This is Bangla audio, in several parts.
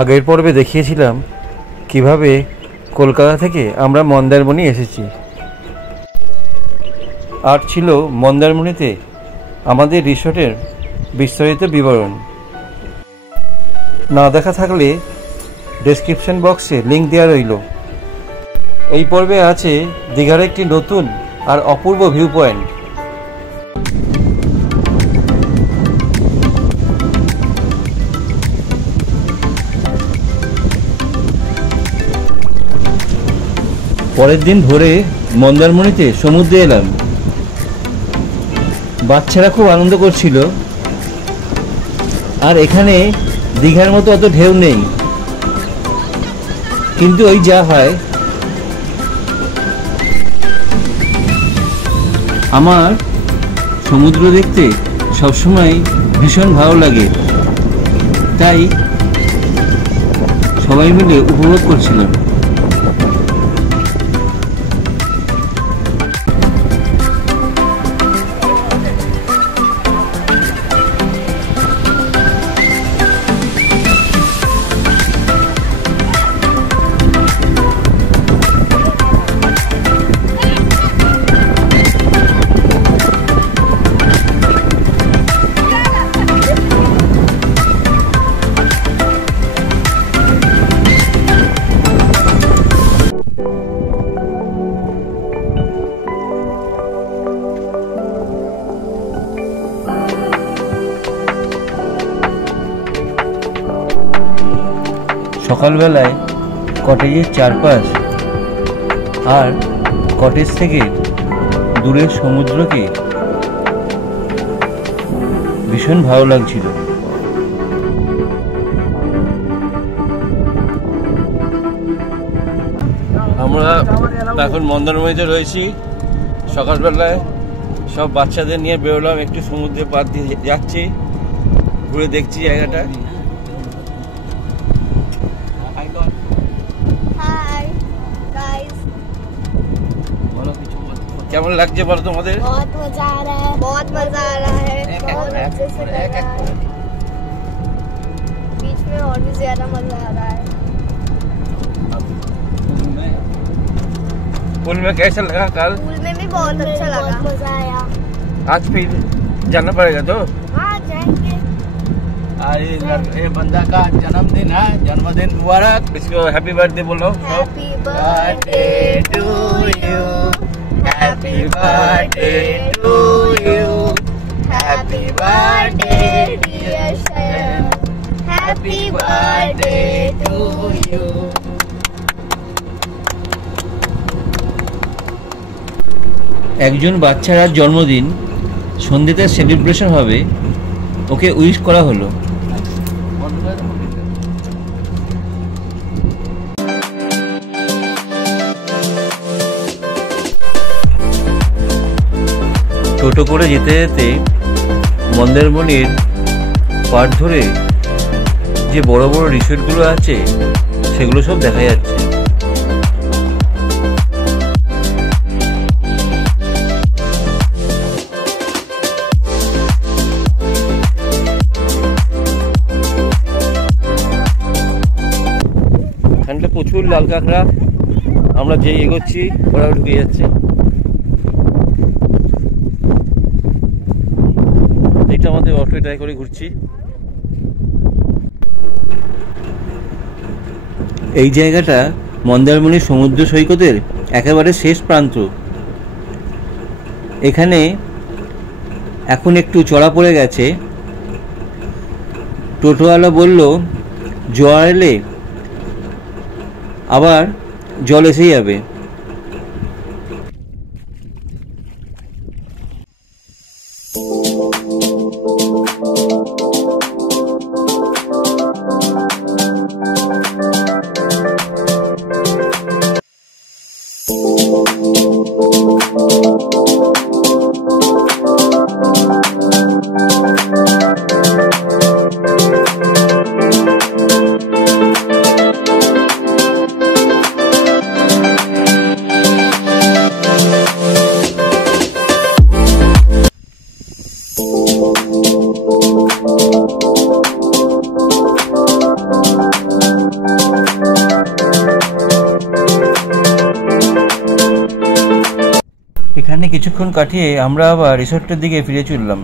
আগের পর্বে দেখিয়েছিলাম কিভাবে কলকাতা থেকে আমরা মন্দারমণি এসেছি, আর ছিল মন্দারমণিতে আমাদের রিসোর্টের বিস্তারিত বিবরণ। না দেখা থাকলে ডেসক্রিপশন বক্সে লিঙ্ক দেওয়া রইল। এই পর্বে আছে দীঘার একটি নতুন আর অপূর্ব ভিউ পয়েন্ট। পরের দিন ভোরে মন্দারমণিতে সমুদ্রে এলাম। বাচ্চারা খুব আনন্দ করছিল। আর এখানে দীঘার মতো অত ঢেউ নেই, কিন্তু ওই যা হয়। আমার সমুদ্র দেখতে সবসময় ভীষণ ভালো লাগে, তাই সবাই মিলে উপভোগ করছিলাম। সকালবেলায় কটেজের চারপাশ আর কটেজ থেকে দূরের সমুদ্রকে ভীষণ ভালো লাগছিল। আমরা এখন মন্দারমণিতে রয়েছি। সকালবেলায় সব বাচ্চাদের নিয়ে বেরোলাম, একটু সমুদ্রের পাড় দিয়ে যাচ্ছি, ঘুরে দেখছি জায়গাটা। কেমন লাগছে বলো তোমাদের? बहुत मजा आ रहा है, बहुत मजा आ रहा है, बहुत अच्छे से लग रहा है। बीच में और भी ज्यादा मजा आ रहा है। पूल में कैसा लगा कल? पूल में भी बहुत अच्छा लगा, मजा आया। आज फिर जाना पड़ेगा तो? हाँ जाएंगे। आज ये बंदा का जन्मदिन है, जन्मदिन मुबारक। इसको हैप्पी बर्थडे बोलो। Happy birthday to you, happy birthday to you, happy birthday dear Shayan, happy birthday to you. একজন বাচ্চার আজ জন্মদিন, সন্ধ্যেতে সেলিব্রেশন হবে, ওকে উইশ করা হলো। টোটো করে যেতে যেতে মন্দারমণির পাড় ধরে যে বড় বড় রিসোর্টগুলো আছে সেগুলো সব দেখা যাচ্ছে। এখানটা প্রচুর লাল কাঁকড়া, আমরা যেই এগোচ্ছি ওরা ঢুকে যাচ্ছে। এটা আমাদের অটো ট্রাই করে ঘুরছি। এই জায়গাটা মন্দারমণির সমুদ্র সৈকতের একেবারে শেষ প্রান্ত। এখানে এখন একটু চড়া পড়ে গেছে। টোটোওয়ালা বলল জোয়ার এলে আবার জল এসে যাবে। কিছুক্ষণ কাটিয়ে আমরা আবার রিসোর্টের দিকে ফিরে চললাম।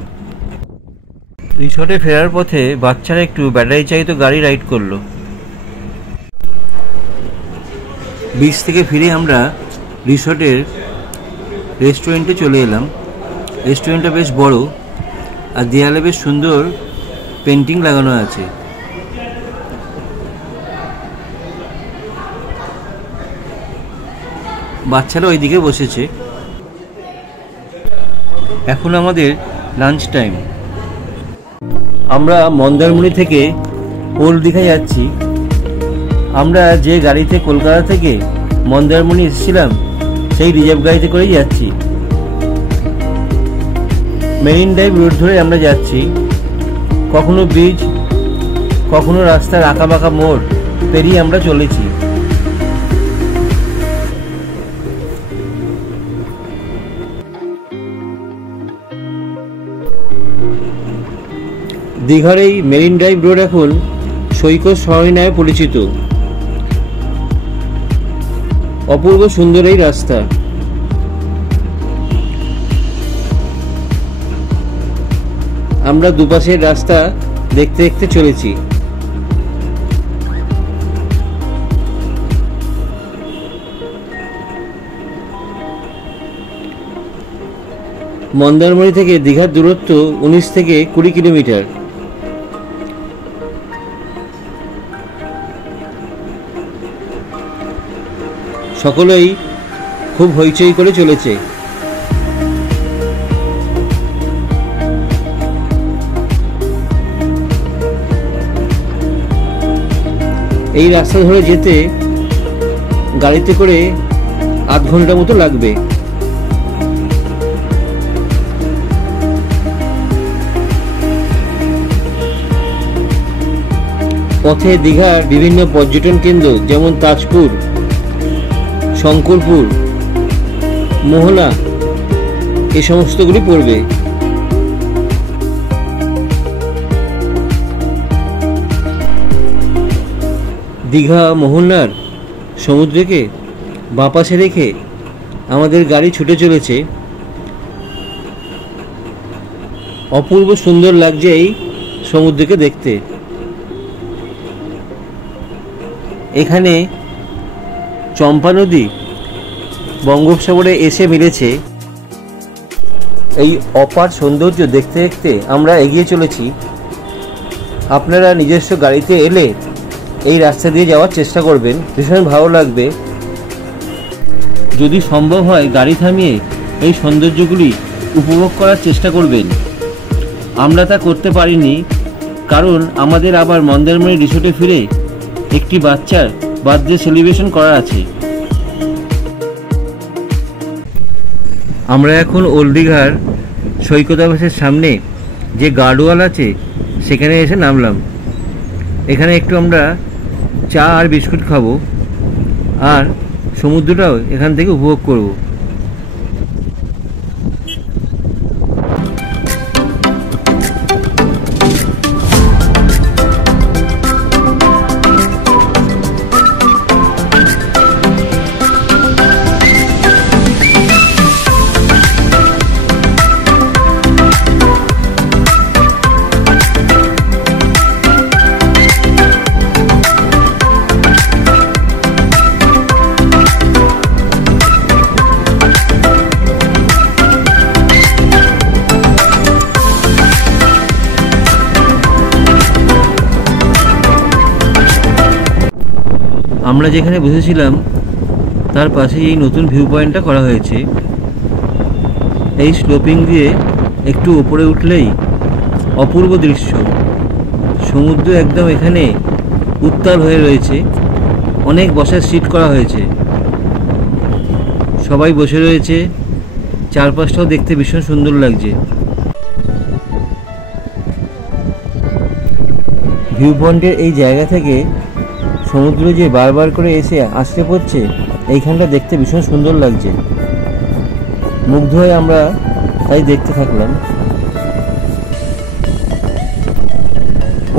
রিসোর্টে ফেরার পথে বাচ্চারা একটু ব্যাটারি চালিত গাড়ি রাইড করলো। বিচ থেকে ফিরে আমরা রিসোর্টের রেস্টুরেন্টে চলে এলাম। রেস্টুরেন্টটা বেশ বড় আর দেয়ালে বেশ সুন্দর পেন্টিং লাগানো আছে। বাচ্চারা ওইদিকে বসেছে। এখন আমাদের লাঞ্চ টাইম। আমরা মন্দারমণি থেকে ওল্ড দীঘা যাচ্ছি। আমরা যে গাড়িতে কলকাতা থেকে মন্দারমণি এসেছিলাম সেই রিজার্ভ গাড়িতে করেই যাচ্ছি। মেরিন ড্রাইভ রোড ধরে আমরা যাচ্ছি। কখনো ব্রিজ, কখনো রাস্তার আঁকাবাঁকা মোড় পেরিয়ে আমরা চলেছি। দীঘার এই মেরিন ড্রাইভ রোড এখন সৈকত সরণি নামে পরিচিত। অপূর্ব সুন্দর এই রাস্তা। আমরা দুপাশের রাস্তা দেখতে দেখতে চলেছি। মন্দারমণি থেকে দীঘার দূরত্ব 19 থেকে 20 কিলোমিটার। সকলেই খুব হইচই করে চলেছে। এই রাস্তা ধরে যেতে গাড়িতে করে আধ ঘন্টা মতো লাগবে। পথে দীঘার বিভিন্ন পর্যটন কেন্দ্র যেমন তাজপুর, শঙ্করপুর, মোহনা এই সমস্তগুলি পড়বে। দীঘা মোহনার সমুদ্রকে বাঁ পাশে রেখে আমাদের গাড়ি ছুটে চলেছে। অপূর্ব সুন্দর লাগছে এই সমুদ্রকে দেখতে। এখানে চম্পা নদী বঙ্গোপসাগরে এসে মিলেছে। এই অপার সৌন্দর্য দেখতে দেখতে আমরা এগিয়ে চলেছি। আপনারা নিজস্ব গাড়িতে এলে এই রাস্তা দিয়ে যাওয়ার চেষ্টা করবেন, ভীষণ ভালো লাগবে। যদি সম্ভব হয় গাড়ি থামিয়ে এই সৌন্দর্যগুলি উপভোগ করার চেষ্টা করবেন। আমরা তা করতে পারিনি, কারণ আমাদের আবার মন্দারমণি রিসোর্টে ফিরে একটি বাচ্চার বার্থডে সেলিব্রেশন করা আছে। আমরা এখন ওল্ড দীঘার সৈকতাবাসের সামনে যে গার্ডওয়াল আছে সেখানে এসে নামলাম। এখানে একটু আমরা চা আর বিস্কুট খাবো আর সমুদ্রটাও এখান থেকে উপভোগ করব। আমরা যেখানে বসেছিলাম তার পাশে এই নতুন ভিউ পয়েন্টটা করা হয়েছে। এই স্লোপিং দিয়ে একটু উপরে উঠলেই অপূর্ব দৃশ্য। সমুদ্র একদম এখানে উত্তাল হয়ে রয়েছে। অনেক বসার সিট করা হয়েছে, সবাই বসে রয়েছে। চারপাশটাও দেখতে ভীষণ সুন্দর লাগছে। ভিউ পয়েন্টের এই জায়গা থেকে সমুদ্র যে বারবার করে এসে আসতে পড়ছে, এইখানটা দেখতে ভীষণ সুন্দর লাগছে। মুগ্ধ হয়ে আমরা তাই দেখতে থাকলাম।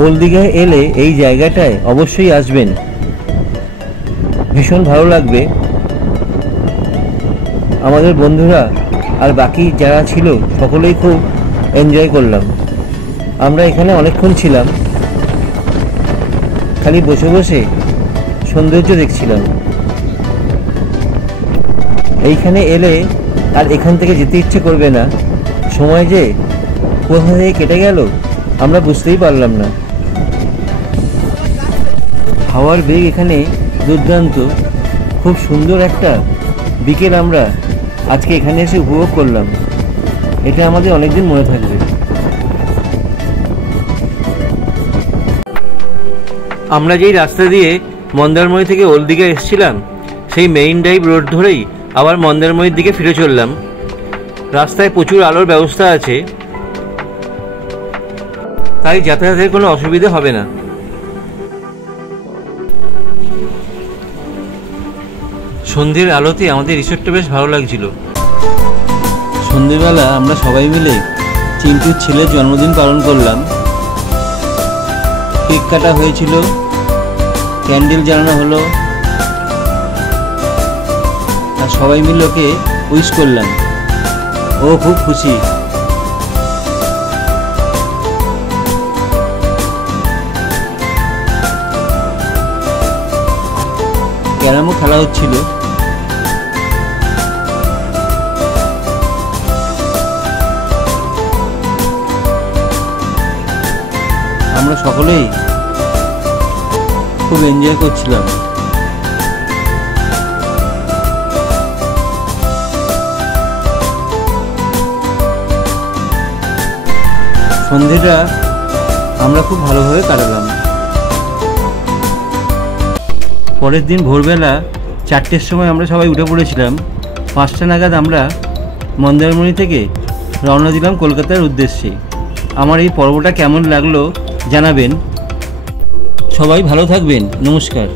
ওল্ড দীঘায় এলে এই জায়গাটায় অবশ্যই আসবেন, ভীষণ ভালো লাগবে। আমাদের বন্ধুরা আর বাকি যারা ছিল সকলেই খুব এনজয় করলাম। আমরা এখানে অনেকক্ষণ ছিলাম, খালি বসে বসে সৌন্দর্য দেখছিলাম। এইখানে এলে আর এখান থেকে যেতে ইচ্ছে করবে না। সময় যে কোথা থেকে কেটে গেল আমরা বুঝতেই পারলাম না। হাওয়ার বেগ এখানে দুর্দান্ত, খুব সুন্দর একটা বিকেল আমরা আজকে এখানে এসে উপভোগ করলাম। এটা আমাদের অনেকদিন মনে থাকবে। আমরা যেই রাস্তা দিয়ে মন্দারমণি থেকে ওল্ড দিঘা এসেছিলাম, সেই মেইন ড্রাইভ রোড ধরেই আবার মন্দারমণির দিকে ফিরে চললাম। রাস্তায় প্রচুর আলোর ব্যবস্থা আছে, তাই যাতায়াতের কোনো অসুবিধা হবে না। সন্ধ্যের আলোতে আমাদের রিসোর্টটা বেশ ভালো লাগছিল। সন্ধ্যেবেলা আমরা সবাই মিলে চিন্টুর ছেলের জন্মদিন পালন করলাম। কেক কাটা হয়েছিল, ক্যান্ডেল জ্বালানো হলো, আর সবাই মিলে ওকে উইশ করলাম। ও খুব খুশি। ক্যারামও খেলা হচ্ছিল। আমরা সকলেই খুব এনজয় করছিলাম। সন্ধ্যেটা আমরা খুব ভালোভাবে কাটালাম। পরের দিন ভোরবেলা 4টের সময় আমরা সবাই উঠে পড়েছিলাম। 5টা নাগাদ আমরা মন্দারমণি থেকে রওনা দিলাম কলকাতার উদ্দেশ্যে। আমার এই পর্বটা কেমন লাগলো জানাবেন। সবাই ভালো থাকবেন। নমস্কার।